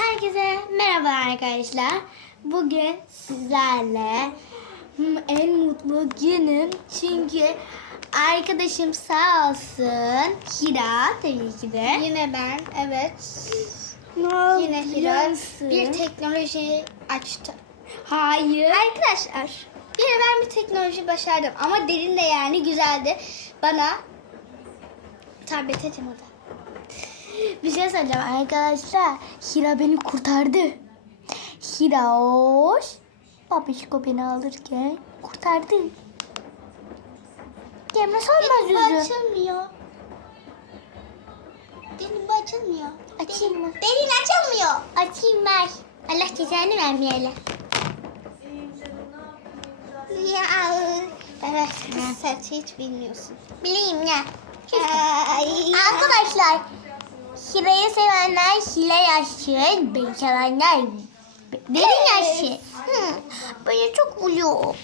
Herkese merhaba arkadaşlar. Bugün sizlerle en mutlu günüm. Çünkü arkadaşım sağ olsun Hira tabii ki de. Yine ben, evet. Ne oldu Yine Hira bir teknoloji açtı. Hayır. Arkadaşlar, yine ben bir teknoloji başardım ama derin de yani güzeldi. Bana tablet acımadı. Bir şey söyleyeceğim arkadaşlar. Hira beni kurtardı. Hira hoş. Babişko beni alırken kurtardı. Cemre sormaz yüzü. açılmıyor. Bu açılmıyor. Açayım mı? Derin açılmıyor. Açayım ver. Allah cezanı vermeyelim. Ya. Evet, sen hiç bilmiyorsun. Bileyim ya. Ay. Arkadaşlar Hira'yı sevenler Hira yaşlı, beni sevenler derin yaşlı. Hı, beni çok vuruyor.